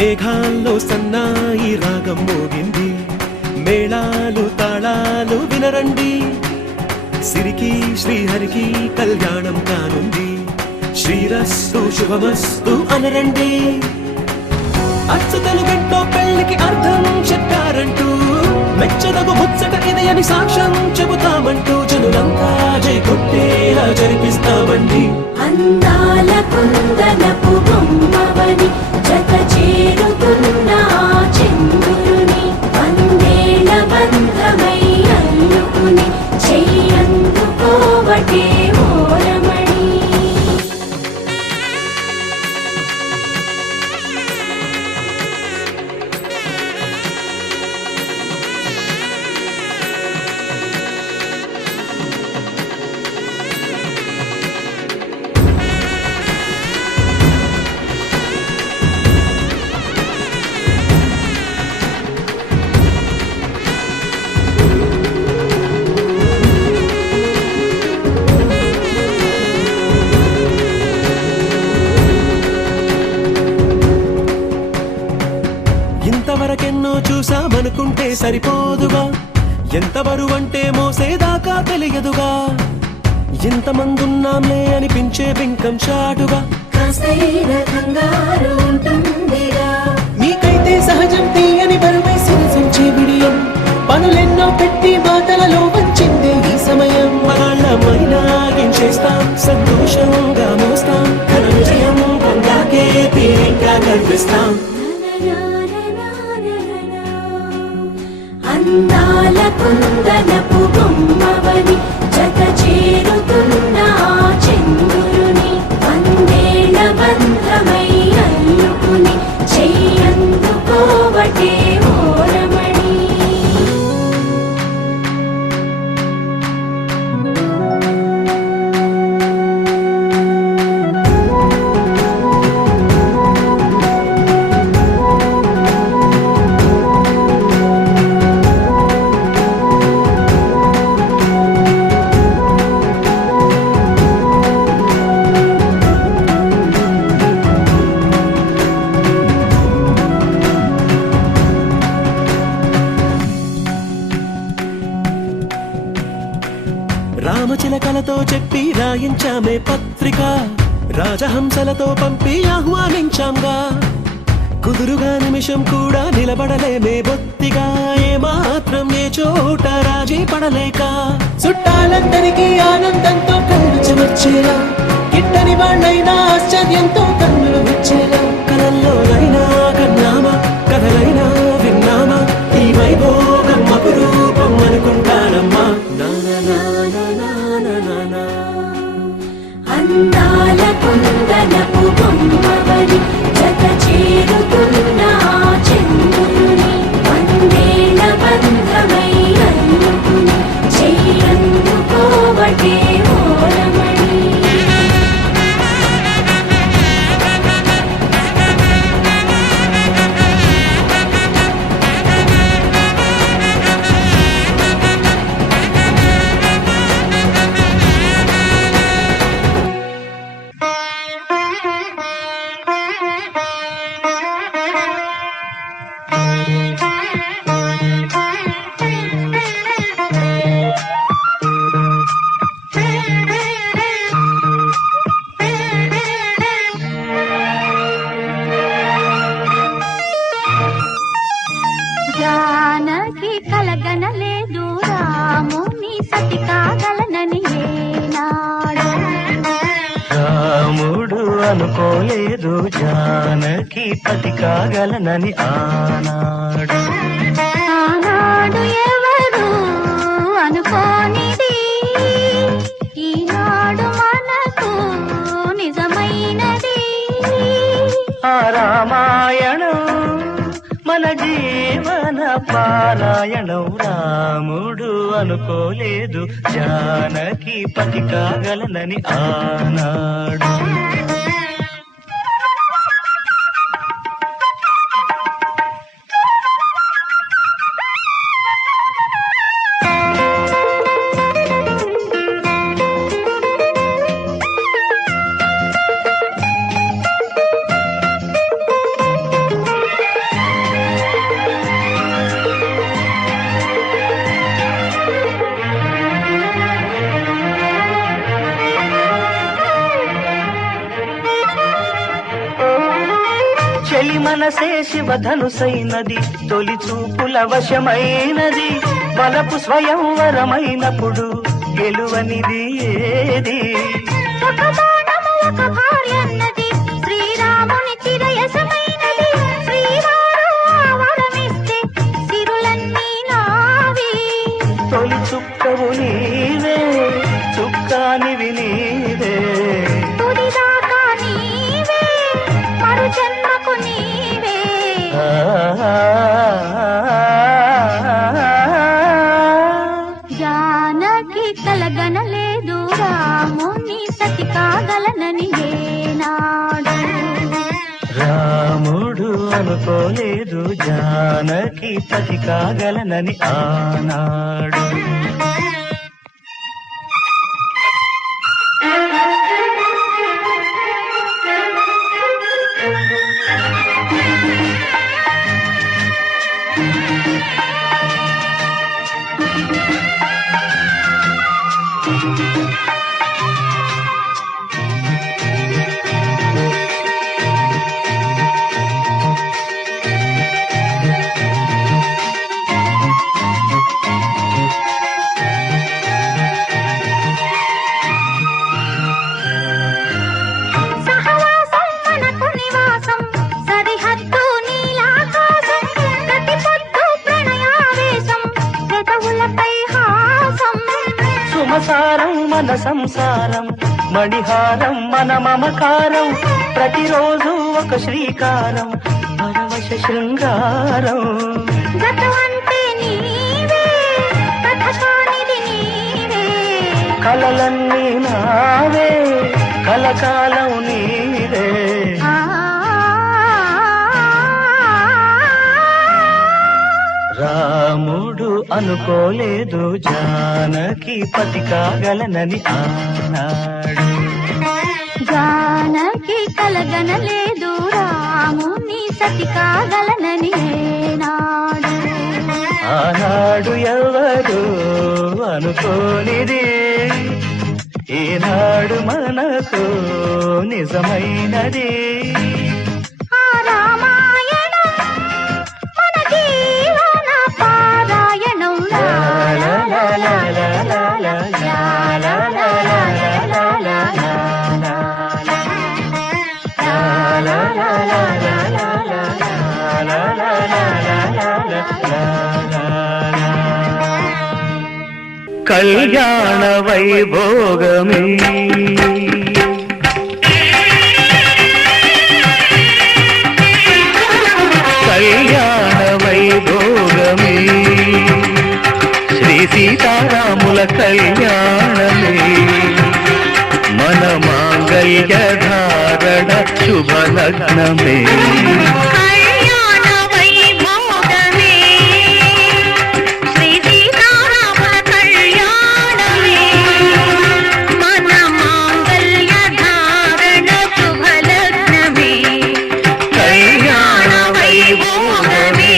మేఘాల్లో సన్నాయి రాగం మోగింది, మేళాలు తాళాలు వినరండి, సిరికి శ్రీహరికి కళ్యాణం కానుంది, శ్రీరస్తు శుభమస్తు అనరండి. అచ్చతలు గంటో పెళ్లికి అర్థం చెప్పారంటూ, మెచ్చదగు ముచ్చట ఇది అని సాక్ష్యం చెబుతామంటూ, జనులంతా జై కొట్టేలా జరిపిస్తామండి. అందాల కుందనపు బొమ్మవని జత చేరుతున్న చంద్రుని, వందేళ్ల బంధమై అల్లుకుని చెయ్యందుకోవటే ఓరమణి. ఇంతవరకెన్నో చూసామనుకుంటే సరిపోదుగా, ఎంత బరువంటే మోసేదాకా తెలియదుగా, ఇంతమందున్నాంలే అనిపించే బింకం చాటుగా, కాస్తైన కంగారు ఉంటుందిగా. మీకైతే సహజం తీయని బరువై సిరిసంచే బిడియం, పనులెన్నో పెట్టి మాటలలో వంచిందే ఈ సమయం. మగాళ్ళమైనా గించేస్తాం, సంతోషంగా మోస్తాం, ఘన విజయం పొందాకే తీరిగ్గా కనిపిస్తాం. అందాల కుందనపు బొమ్మవని జత చేరుతున్న చంద్రుని, వందేళ్ల బంధమై అల్లుకుని చెయ్యందుకోవటే ఓరమణి. రామచిలకలతో చెప్పి రాయించామే పత్రిక, రాజహంసలతో పంపి ఆహ్వానించాంగా, కుదురుగా నిమిషం కూడా నిలబడలేమే బొత్తిగా, ఏమాత్రం ఏ చోట రాజీ పడలేక, చుట్టాలందరికీ ఆనందంతో కళ్ళు చెమర్చేలా, గిట్టని వాళ్ళైనా ఆశ్చర్యంతో కన్నులు వచ్చేలా, కలల్లోనైనా కన్నామా, కథలైనా విన్నామా, ఈ వైభోగం అపురూపం అనుకుంటానమ్మా. అందాల కుందనపు బొమ్మవని జత చేరుతున్న చంద్రుని, వందేళ్ల బంధమై అల్లుకుని చెయ్యందుకోవటే ఓరమణి. జానకి కలగనలేదు రాముని సతి కాగలనని ఏనాడు, రాముడు అనుకోలేదు జానకి పతి కాగలనని ఆనాడు. ఆనాడు ఎవరు అనుకోనిది, ఈనాడు మనకు నిజమైనది. ఆ రామాయణం మన జీవన పారాయణం, రాముడు అనుకోలేదు జానకి పతి కాగలనని ఆనాడు. చెలి మనసే శివధనుసైనది, తొలి చూపుల వశమైనది, వలపు స్వయంవరమైనప్పుడు గెలువనిది ఏది? ఒక బాణము ఒక భార్యన్నది, శ్రీరాముని చిరయసమైనది, శ్రీవారు వరమిస్తే సిరులన్నీ నావి. తొలి చుక్కవు నీవే, చుక్కానివి నీవే, తుదిదాకా నీవే, మరు జన్మకు నీవే. జానకి కలగనలేదు రాముని సతి కాగలనని ఏనాడు. రాముడు అనుకోలేదు జానకి పతి కాగలనని ఆనాడు. సహవాసం మనకు నివాసం, సరిహద్దు నీలాకాశం, ప్రతి పొద్దు ప్రణయావేశం, పెదవులపై హాసం. సుమసారం మన సంసారం, మణిహారం మన మమకారం, ప్రతిరోజు ఒక శ్రీకారం, పరవశ శృంగారం. గతం అంటే నీవే, కథ కానిది నీవే. కలలన్నీ నావే, కలకాలం నీవే. ఆ రాముడు అనుకోలేదు జానకి పతి కాగలనని ఆనాడు. జానకి కలగనలేదు రాముని సతి కాగలనని ఏనాడు. ఆనాడు ఎవరు అనుకోనిది, ఈనాడు మనకు నిజమైనది. ఆ రామాయణం మన జీవన పారాయణం. లా లా లా లా లా లా లా లా లా లా లా లా లా లా లా. కళ్యాణ వైభోగమే కళ్యాణ వైభోగమే, శ్రీ సీతారాముల కళ్యాణమే, మన మాంగళ్య ధారణ శుభలగ్నమే. కళ్యాణ వైభోగమే, శ్రీ సీతారాముల కళ్యాణమే, మన మాంగళ్య ధారణ శుభలగ్నమే. కళ్యాణ వైభోగమే.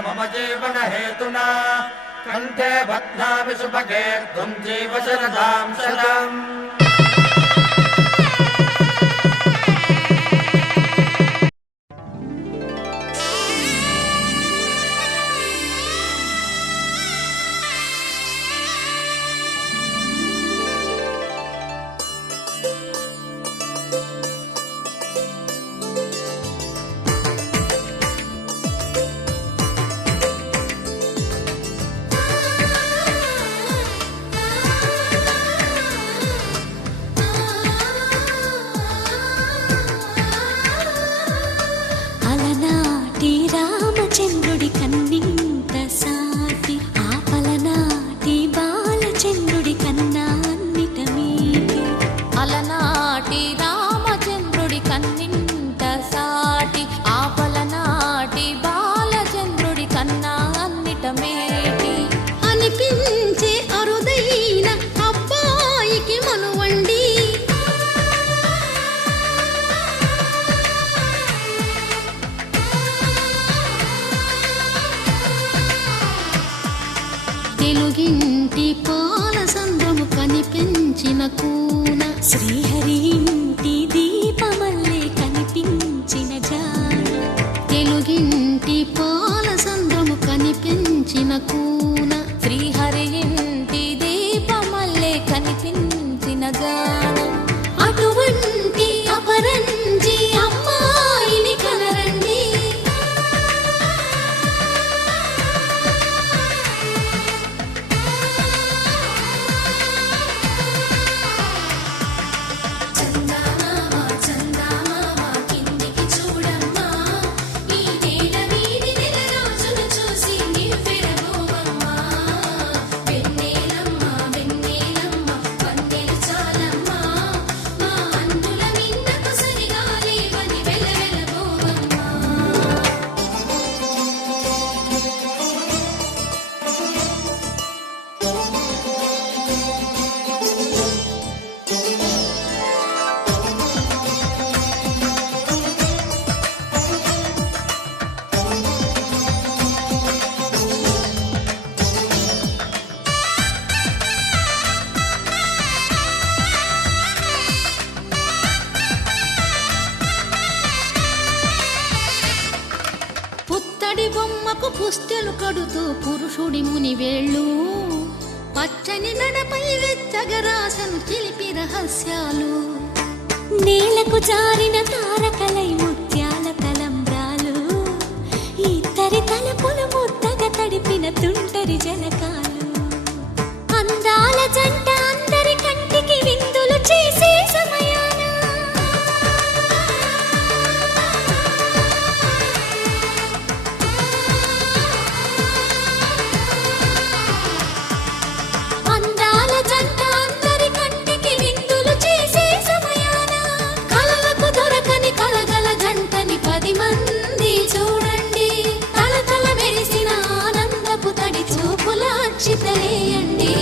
मम जीवन हेतुना कंठे बध्नामि सुभगे त्वं जीव शरदां शतम्। కూన శ్రీహరి ఇంటి దీపమల్లే కనిపించిన జాన తెలుగింటి పాల సంద్రము కనిపించిన కూన శ్రీహరి ఇంటి దీపమల్లే కనిపించిన జాన అటువంటి అపరంజి అమ్మాయిని కనరండి పుత్తడి బొమ్మకు పుస్తెలు కడుతూ పురుషుడి ముని వేళ్ళు పచ్చని నడపై వెచ్చగరాసను చిలిపి రహస్యాలు నేలకు జారిన తారకలై ముత్యాల తలంబ్రాలు ఇద్దరి తలపులు ముద్దగా తడిపిన తుంటరి జలకాలు అందాల జంట అందరి కంటికి విందులు చేసే సమయాన అందాల జంట అందరి కంటికి విందులు చేసే సమయాన కలలకు దొరకని కలగల జంటని 10 మంది చూడండి తలతల మెరిసిన ఆనందపు తడి చూపుల అక్షితలేయండి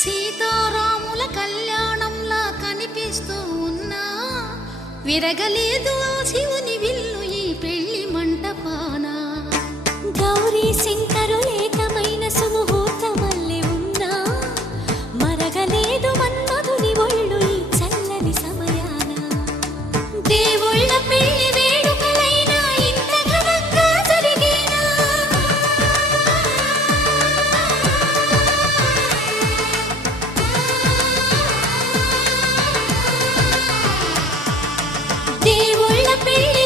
సీతారాముల కళ్యాణంలా కనిపిస్తూ ఉన్నా విరగలేదు ఆ శివుని విల్లు ఈ పెళ్లి మంటపాన గౌరీ శంకరులేకమైన సుముహూర్తమల్లె ఉన్నా మరగలేదు మన్మధుని ఒళ్ళు ఈ చల్లని సమయాన దేవుళ్ళ పెళ్లి వేడుకలైనా ఇంత ఘనంగా జరిగేనా దేవుళ్ళ పెళ్లి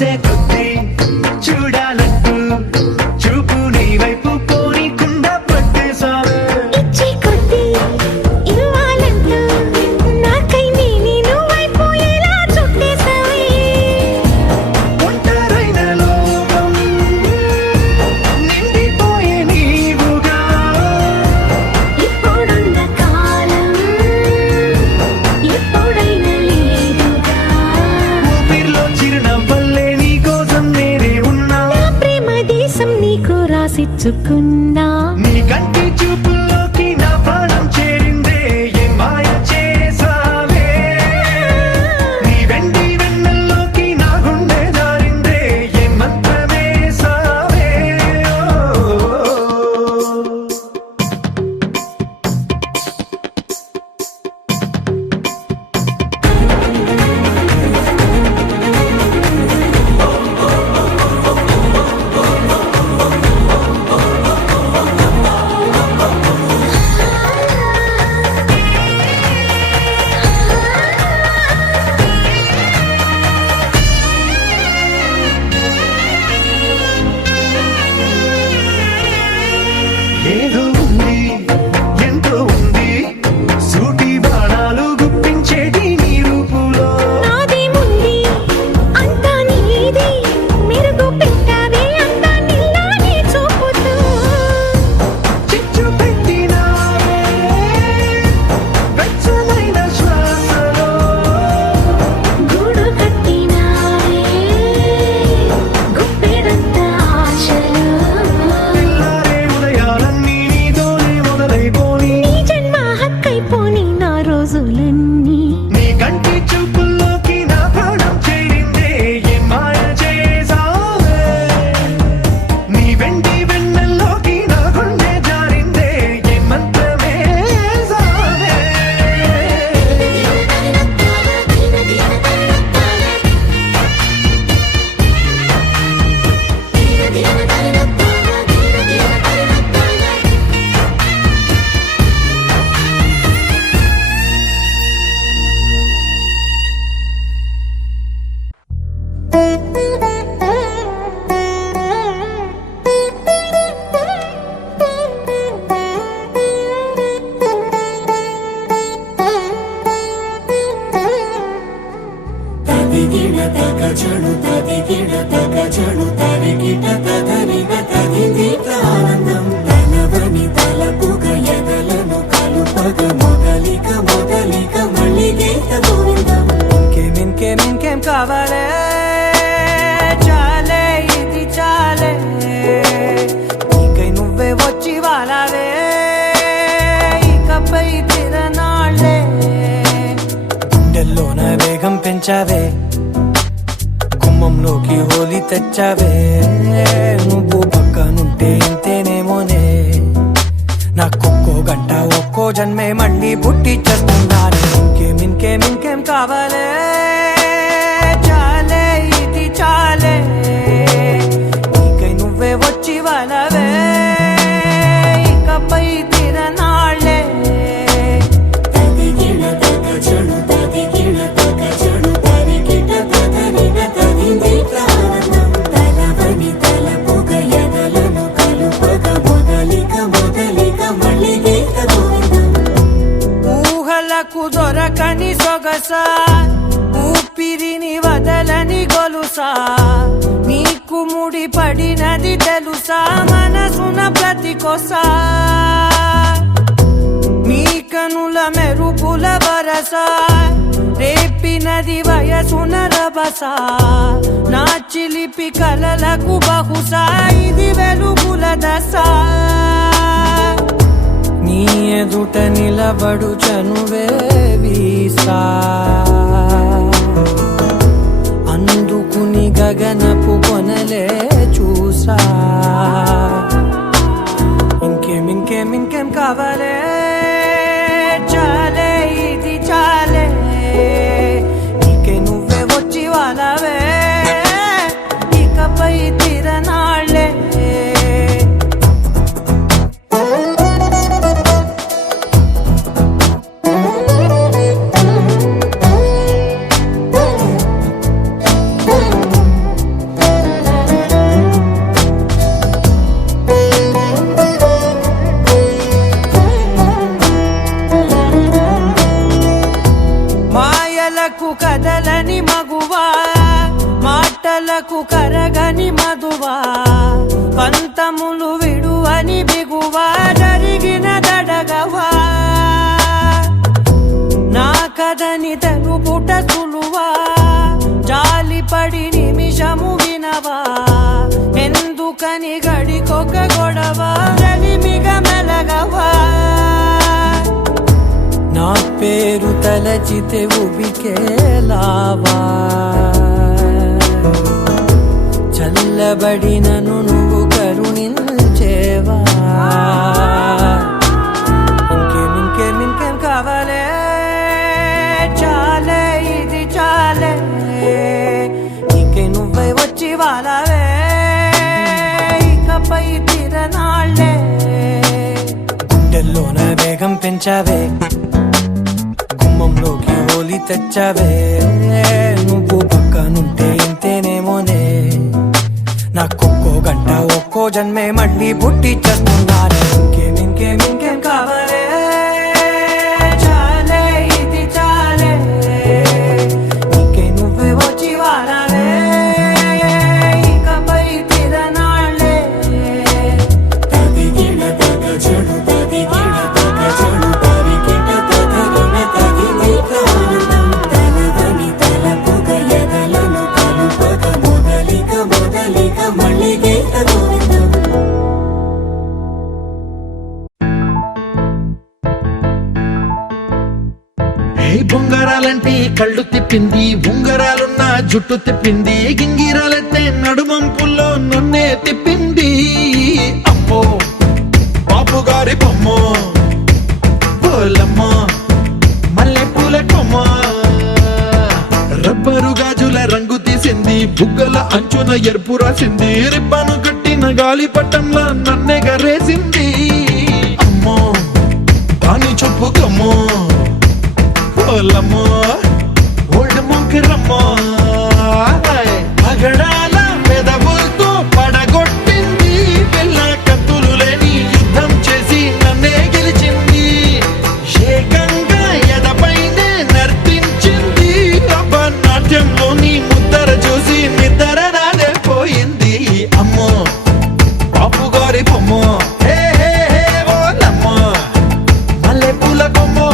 చూసే కొద్ది చూడాలంటూ చూపు నీ వైపు పోనీకుండా పట్టేశావే ఇచ్చే కొద్ది ఇవ్వాలంటూ నాకై నేను వైపోయేలా చుట్టేశావే ఒంటరైన లోకం నిండిపోయే నీవుగా ఇప్పుడున్న కాలం ఎప్పుడైనా లేదుగా ఊపిరిలో చిరునవ్వల్లే నీ కోసం నేనే ఉన్నా నా ప్రేమ దేశం నీకు రాసిచ్చుకున్నా నీ కంటి చూపుల్లోకి నా ప్రాణం చేరిందే ఏ మాయ చేసావే నీ వెండి వెన్నెల్లోకి నా గుండె జారిందే ఏ మంత్రమేసావే ఏదో ఉంది ఎంతో ఉంది సూటి బాణాలు గుప్పించేది నీ రూపులో నాది ముంది అంతా నీది మెరుగు పెట్టావే అంతా నిల్లానే చూపుతూ చిచ్చు పెట్టినావే వెచ్చనైన శ్వాసలో గూడు కట్టినావే గుప్పెడంత ఆశలు తెల్లారే ఉదయాలన్నీ నీతోనే మొదలైపోని నీ జన్మ హక్కైపోని నా రోజులన్నీ నీ కంటి చూపుల్లోకి నా ప్రాణం చేరిందే ఏ మాయ చేసావే నీ వెండి వెన్నెల్లోకి నా గుండె జారిందే ఏ మంత్రమేసావే ఇంకేం కావాలే చాలే ఇది చాలే నీకై నువ్వే వచ్చి వాలావే ఇకపై తిరనాళ్ళే గుండెల్లోన వేగం పెంచావే గుమ్మంలోకి హోలీ తెచ్చావే నువ్వు పక్కనుంటే ఇంతేనేమోనే నాకొక్కో గంట ఒక్కో జన్మే మళ్ళీ పుట్టి చేస్తున్నాను ఇంకేం కావాలే చాలే ఇది చాలే నీకై నువ్వే వచ్చి వాళ్ళవే ఇకపై తిరనాళ్ళే ఊహలకు దొరకని సొగస ఊపిరిని వదలని గొలుసా నీకు ముడి పడినది తెలుసా మనసున ప్రతి కొసా నీ కనుల మెరుపుల వరస రేపినది వయసున రభస నా చిలిపి కలలకు బహుశా ఇది వెలుగుల దశ నీ ఎదుట నిలబడు చనువే వీసా అందుకుని గగనపు కొనలే చూసా ఇంకేం కావాలే చాలే ఇది చాలే నీకే నువ్వే వచ్చి వాళ్ళవే ఇకపై తిరనాళ్ళే ఒక గొడవ రలిమిగ మెలగవా నా పేరు తలచితే ఉబికేలావా చల్లబడినను నువ్వు కరుణించేవా ఇంకేం కావాలే చాలే ఇది చాలే ఇంకే నువ్వే వచ్చి వాళ్ళవే ఇకపై తిరనాళ్ళే గుండెల్లోన వేగం పెంచావే గుమ్మంలోకి హోలీ తెచ్చావే నువ్వు పక్కనుంటే ఇంతేనేమోనే నాకొక్కో గంట ఒక్కో జన్మే మళ్ళీ పుట్టి చేస్తున్నారే ఇంకేం కావాలే చాలే ఇది చాలే ఇంకే నువ్వే వచ్చి వారాలే ఇకపై తిరనాళ్ళే తదిగిన తగ చెడు తదిగిన తగ చెడు తరిగిన తగగిన తగిని ప్రాణం తలదని తలపుగ ఎదలను కలుపగ మొదలిక మళ్ళీ గీత గోవిందం బొంగరాలంటే కళ్ళు తిప్పింది ఉంగరాలున్న జుట్టు తిప్పింది గింగిరాలెత్తే నడుమంపుల్లో నన్నే తిప్పింది అమ్మో బాబు గారి బొమ్మ పోలమ్మ మల్లె పూల కొమ్మ రబ్బరు గాజుల రంగు తీసింది బుగ్గల అంచున ఎరుపు రాసింది రిబ్బను కట్టిన గాలి పట్టంలా నన్నే గరేసింది అమ్మో దాని చెప్పుకమ్మో ఓలమ్మో ఓల్డ్ మొంకరమ్మో పగడాల పెదవులతో పడగొట్టింది పిల్ల కత్తులు లేని యుద్ధం చేసి నన్నే గెలిచింది ఏకంగా ఎదపైనే నర్తించింది నాట్యంలోని ముద్దర చూసి నిద్ర నానే పోయింది అమ్మో బాపు గారి బొమ్మో హే హే హే ఓలమ్మో మల్లె పూల కొమ్మో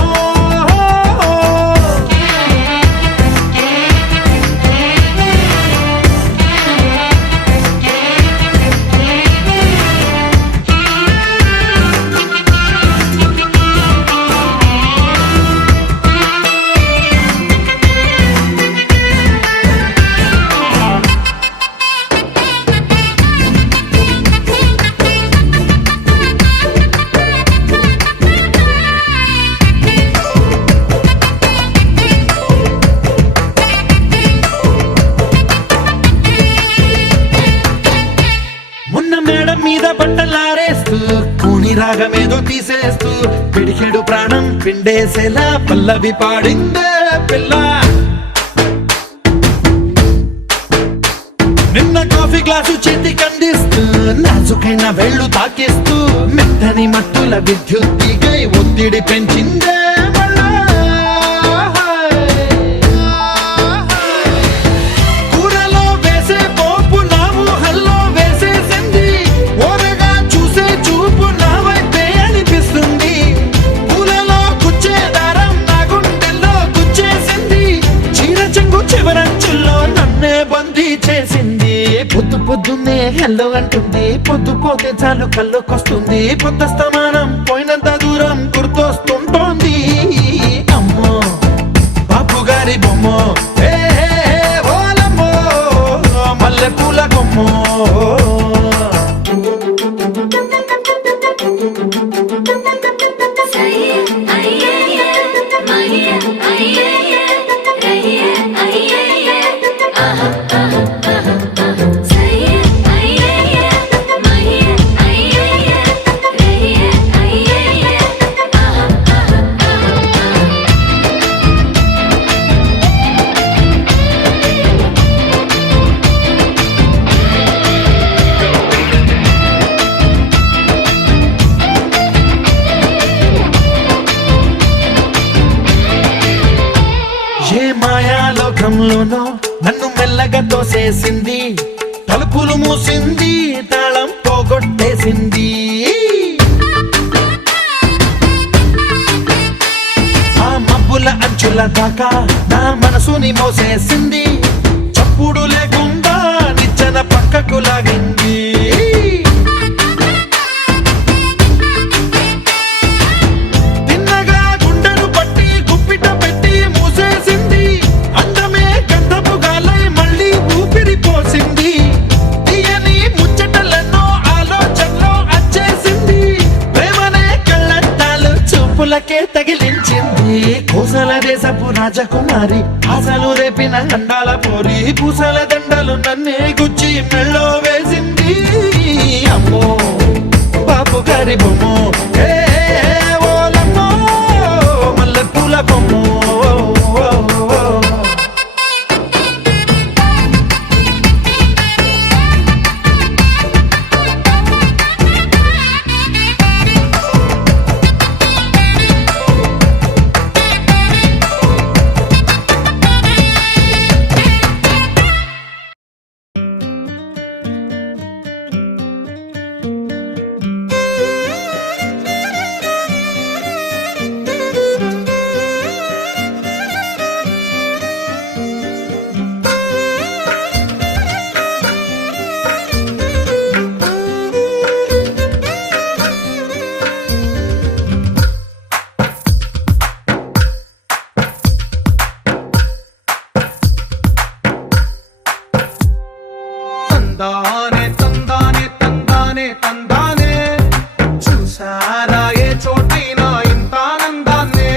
మీద బట్టలారేస్తూ కూని రాగమేదో తీసేస్తూ పిడికెడు ప్రాణం పిండేసేలా పల్లవి పాడిందే పిల్ల నిన్న కాఫీ గ్లాసు చేతి కందిస్తూ నాజుకైన వేళ్ళు తాకిస్తూ మెత్తని మత్తుల విద్యుత్తిగై ఒత్తిడి పెంచిందే మళ్ళా కూరలో వేసే పోపు నా ఊహల్లో వేసేసింది ఓరగా చూసే చూపు నా వైపే అనిపిస్తుంది పూలలో గుచ్చే దారం నా గుండెల్లో గుచ్చేసింది చీర చెంగు చివరంచుల్లో నన్నే బందీ చేసింది పొద్దున్నే హెల్లో అంటుంది పొద్దు పోతే చాలు కళ్ళొకొస్తుంది పొద్దస్తమానం పోయినంత దూరం గుర్తొస్తుంటోంది అమ్మో బాపు గారి బొమ్మో హే హే హే ఓలమ్మో మల్లె పూల కొమ్మో ఏ మాయాలోకంలోనో నన్ను మెల్లగా తోసేసింది తలుపులు మూసింది తాళం పోగొట్టేసింది ఆ మబ్బుల అంచుల దాకా నా మనసుని మోసేసింది చప్పుడు లేకుండా నిచ్చెన పక్కకు లాగింది నువ్వు రాజకుమారి ఆశలు రేపిన అండాల పోరి పూసల దండలు నన్నే గుచ్చి మెళ్ళో వేసింది అమ్మో బాపు గారి బొమ్మో ఏ ఓలమ్మో మల్లె పూల బొమ్మో తందానే తందానే తందానే తందానే చూసారా ఏ చోటైనా ఇంత ఆనందాన్నే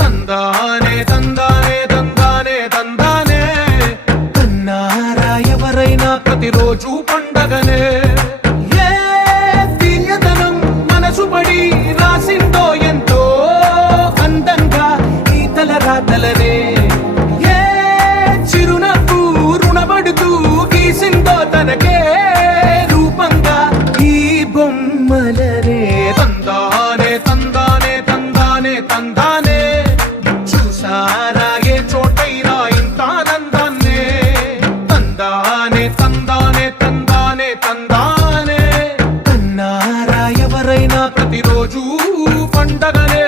తందానే తందానే తందానే తందానే కన్నారా ఎవరైనా ప్రతిరోజు పండగనే ఏ తీయదనం మనసు పడి రాసిందో ఎంతో అందంగా ఈ తల రాతలనే ఏ చిరునవ్వు రుణపడుతూ గీసిందో తనకే రూపంగా ఈ బొమ్మలనే తందానే తందానే తందానే తందానే చూసారా ఏ చోటైనా ఇంత ఆనందాన్నే తందానే తందానే తందానే తందానే కన్నారా ఎవరైనా ప్రతిరోజు పండగనే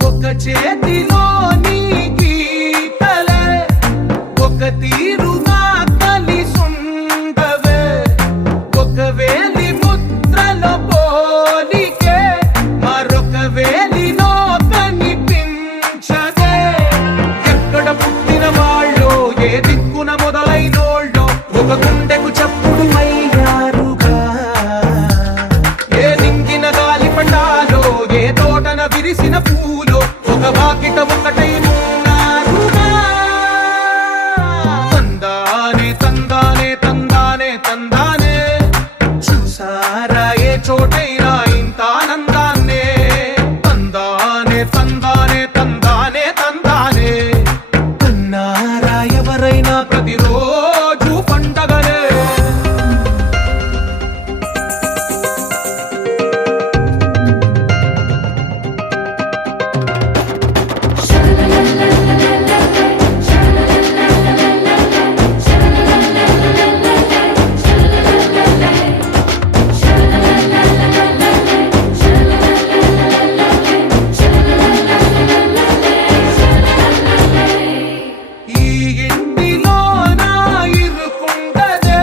ఒక చేతిలో నీ గీతలే ఒక తీరుగా కలిసుండవే ఒక వేలి ముద్రలో పోలికే మరొక వేలిలో కనిపించదే ఎక్కడ పుట్టిన వాళ్ళో ఏ దిక్కున మొదలైనోళ్ళో ఒక గుండెకు చప్పుడు అయ్యారుగా ఏ దింగిన గాలి పండాలో ఏ తోటన విరిసిన పూలో ఒక వాకిట ఒకటై ఉన్నారుగా తందానే తందానే తందానే తందానే చూసారా ఏ చోటైనా ఇంత ఆనందాన్నే తందానే తందానే తందానే తందానే కన్నారా ఎవరైనా ప్రతిరోజు పండగనే ఈ ఇంటిలో నా ఇరుకుండదే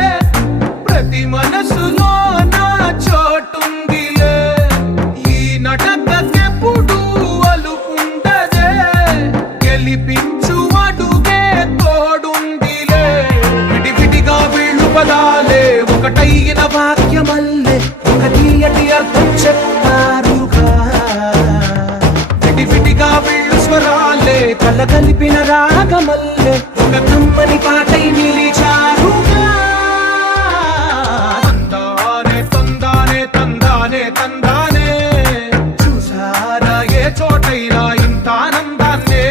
ప్రతి మనసులో నా చోటుందిలే ఈ నటకెప్పుడు అలుకుండదే గెలిపించు అడుగే తోడుందిలే విడివిడిగా వీళ్ళు పదాలే ఒకటైన వాక్యమల్లే ఒక తీయటి అర్థం చెప్తారుగా విడివిడిగా వీళ్ళు స్వరాలే కల కలిపిన రాగమల్లే ఒక కమ్మని పాటై నిలిచారుగా తందానే తందానే తందానే తందానే చూసారా ఏ చోటైనా ఇంత ఆనందాన్నే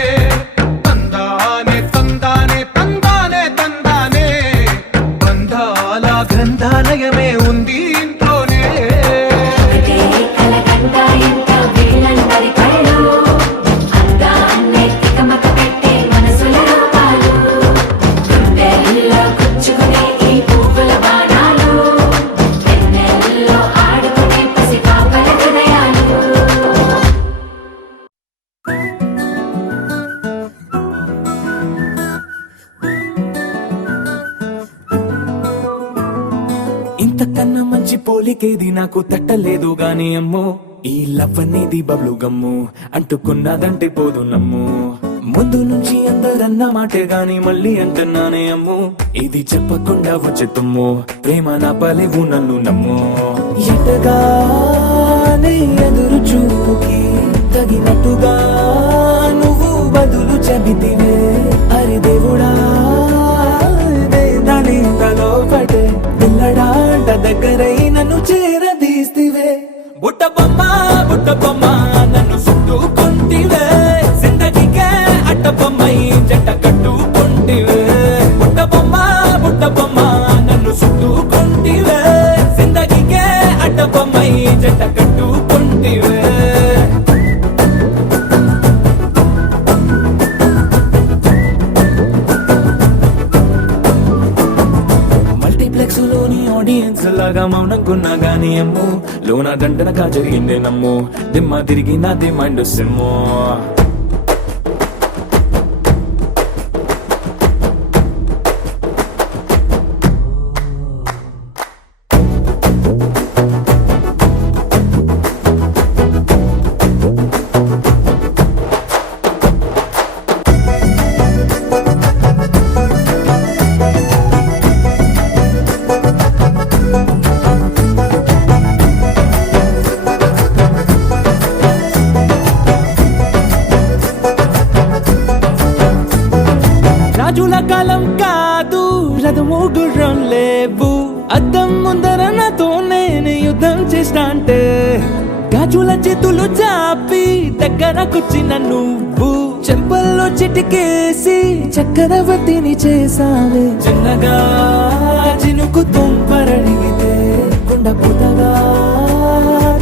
తందానే తందానే తందానే తందానే బంధాల గ్రంథాలయమే ఉంది ఇంట్లోనే పుచ్చుకునే ఈ పువ్వుల బాణాలు ఎన్నెల్లో ఆడుకునే పసి పాప పోలికేది నాకు తట్టలేదు గాని అమ్మో ఈ లవ్ అనేది బబ్లు గమ్ము అంటుకున్నదంటే పోదు నమ్ము ముందు నుంచి అందరన్న మాటే గాని మళ్ళీ అంటున్నానే అమ్ము ఇది చెప్పకుండా వచ్చే తుమ్ము ప్రేమ నా పలేవు నన్ను నమ్ము ఎటగానే ఎదురు చూపుకి తగినట్టుగా నువ్వు బదులు చెబితివే అరి దేవుడా దాని తలో పటే పిల్లడాంట దగ్గరై నన్ను చేరదీస్తివే బుట్ట బొమ్మ నన్ను చుట్టుకుంటివే జిందగీకే అట్ట బొమ్మై జంట కట్టుకుంటివే బుట్ట బొమ్మ నన్ను చుట్టుకుంటివే జిందగీకే అట్ట బొమ్మై జంట కట్టుకుంటివే మల్టీప్లెక్స్ లోని ఆడియన్స్ లాగా మౌనంకున్నా గానీ అమ్ము లోన దండనగా జరిగిందే నమ్ము దిమ్మ తిరిగి నాది మైండ్ సిమ్ము రాజుల కాలం కాదు రథము గుర్రం లేవు అద్దం ముందర నాతో నేను యుద్ధం చేస్తా అంటే గాజుల చేతులు చాపి దగ్గరకొచ్చిన నువ్వు చెంపల్లో చిటికేసి చక్రవర్తిని చేసావే చిన్నగా చినుకు తుంపరడిగితే కొండ పుటగా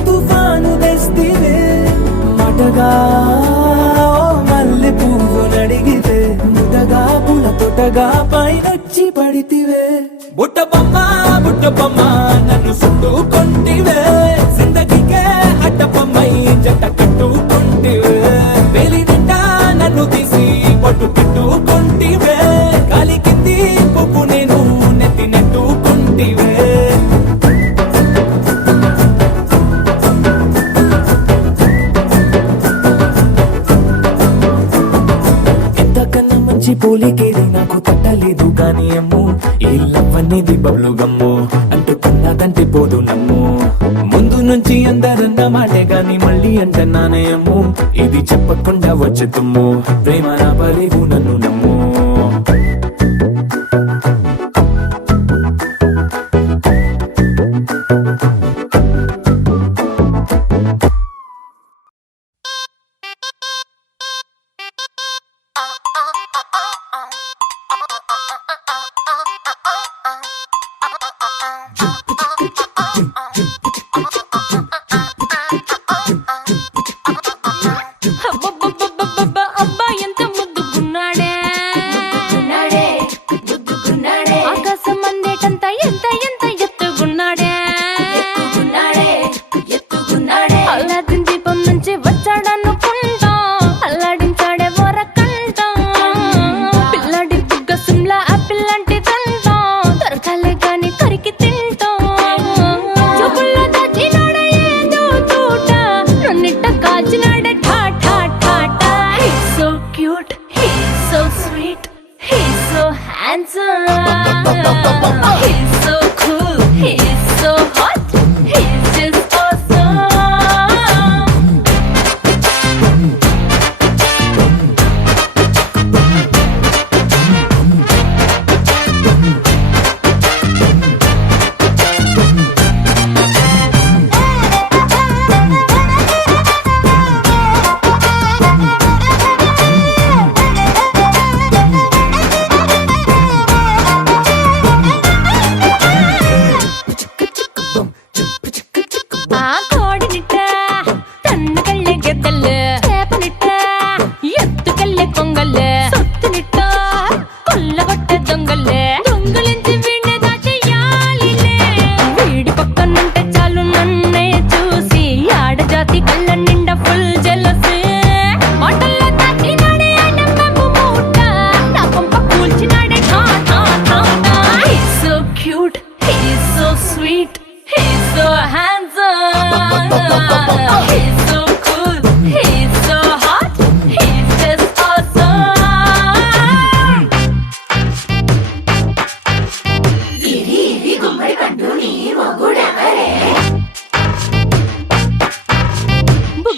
తుఫాను తెస్తివే మాటగా మల్లె పువ్వు నడిగితే ముదగా పుల తొటగా పైనొచ్చి పడితివే బుట్ట బొమ్మ నన్ను చుట్టుకుంటివే జిందగీకే అట్ట బొమ్మై జంట కట్టుకుంటివే వేలి నిండా నన్ను తీసి పట్టు పెట్టుకుంటివే కాలి కింది పువ్వు నేను నెత్తి నెట్టుకుంటివే ఎంతకన్నా మంచి పోలికేది నాకు తట్టలేదు కానీ అమ్ము ఈ లవ్ అనేది బబ్లు గమ్ము అంటుకున్నదంటే పోదు నమ్ము ముందు నుంచి అందరన్న మాటే గాని మళ్ళీ అంటున్నానే అమ్ము ఇది చెప్పకుండా వచ్చే తుమ్ము ప్రేమ నా పలేవు నన్ను నమ్ము అబ్బబ్బబ్బబ్బబ్బ, అబ్బా ఎంత ముద్దుగున్నాడే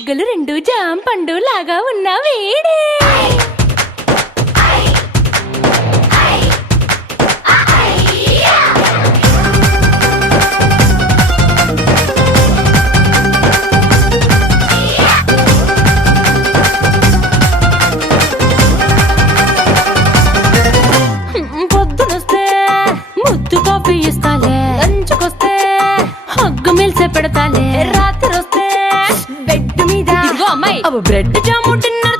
బుగ్గలు రెండు జాం పండు లాగా ఉన్న వేడే పొద్దునొస్తే ముద్దు కాఫీ ఇస్తాలే లంచుకొస్తే హగ్గు మిల్సే పెడతాలే రాత్రి వస్తే బెడ్ మీద అమ్మాయి బ్రెడ్ జాము డిన్నర్